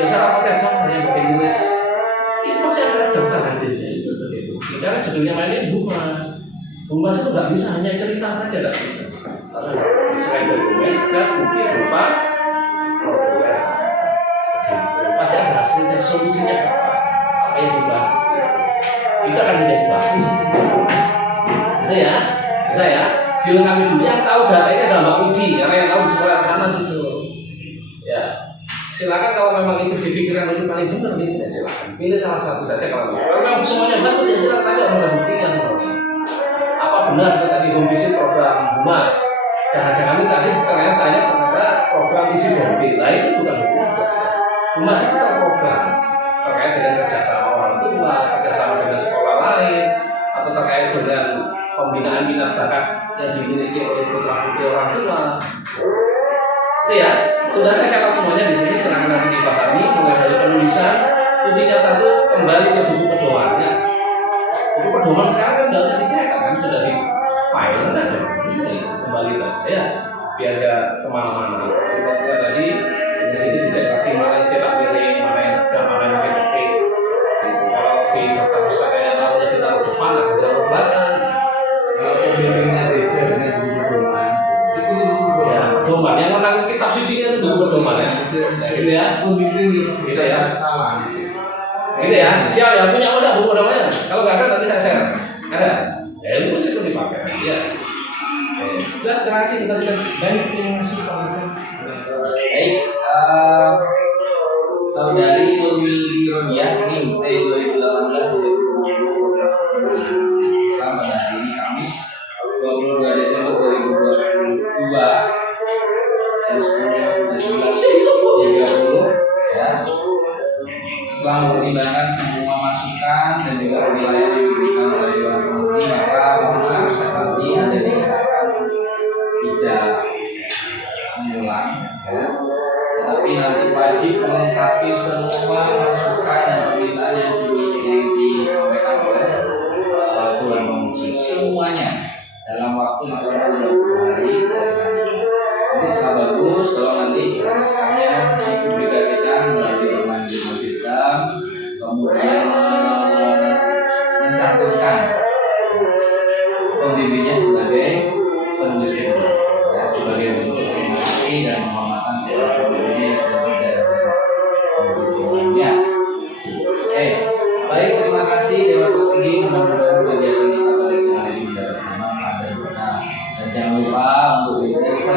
biasa rapotnya sama yang bikin nulis itu masih ada daftar hadirnya itu seperti itu. Karena judulnya mainnya Humas. Humas itu nggak bisa hanya cerita saja, nggak bisa. Karena selain dokumen ada bukti berupa protokoler. Pasti ada hasilnya, solusinya apa yang dibahas itu akan menjadi dibahas. Itu ya, saya film kami dulu yang tahu data ini adalah Mbak Udi, karena yang tahu di sekolah sana gitu. Ya, silakan kalau memang itu dipikirkan itu paling benar ini ya silakan. Pilih salah satu saja kalau memang semuanya bagus ya silakan, tapi harus ada buktinya sebenarnya. Apa benar itu tadi home visit program Humas? Jangan-jangan itu tadi tanya ternyata program isi bombe, lah itu bukan Humas itu terprogram terkait dengan kerjasama orang tua, kerjasama dengan sekolah lain, atau terkait dengan pembinaan minat bakat yang dimiliki oleh putra-putri orang tua. Itu ya, sudah saya catat semuanya di sini, silakan nanti dipahami mulai dari penulisan. Kuncinya satu, kembali ke buku pedomannya. Buku pedoman sekarang kan nggak usah dicetak kan, sudah di file kan ada. Ini kembali saja ya, biar nggak kemana-mana. Kita tadi ini dicek lagi mana yang cetak miring, mana yang tegak, mana yang pakai ketik. Kalau di daftar pusaka yang taruhnya ditaruh depan, atau ditaruh belakang. Kalau pembimbingnya beda dengan buku pedoman. Itu buku pedoman. Ya, pedoman yang menang kitab sucinya itu buku pedoman ya. Nah, gitu ya. Pembimbing bisa ya. salah. Gitu ya. Siapa yang punya udah buku pedomannya? Kalau nggak ada nanti saya share. Ada? Ya itu mesti itu dipakai. Ya. Sudah, terima kasih kita sudah. Baik, terima kasih Pak Gubernur. Baik, Saudari Nurmili Rodiah NIM T 2018-2020 sama hari ini Kamis 22 Desember 2022 jam 10.11.30 ya. Setelah mempertimbangkan semua masukan dan juga penilaian yang diberikan oleh Dewan Penguji, maka mohon saya kami ada dikatakan tidak mengulang ya. Tetapi nanti wajib melengkapi semua masukan dan permintaan yang disampaikan oleh Dewan Penguji semuanya dalam waktu maksimal 20 hari. Jadi sangat bagus kalau nanti naskahnya dipublikasikan melalui online learning system, kemudian mencantumkan pembimbingnya sebagai penulis kedua, ya, sebagai bentuk terima kasih dan penghormatan kepada pembimbingnya yang sudah berada ya. Baik, terima kasih Dewan Penguji, mudah-mudahan kegiatan kita pada siang hari ini mendapat manfaat dan berkah. Dan jangan lupa untuk bisa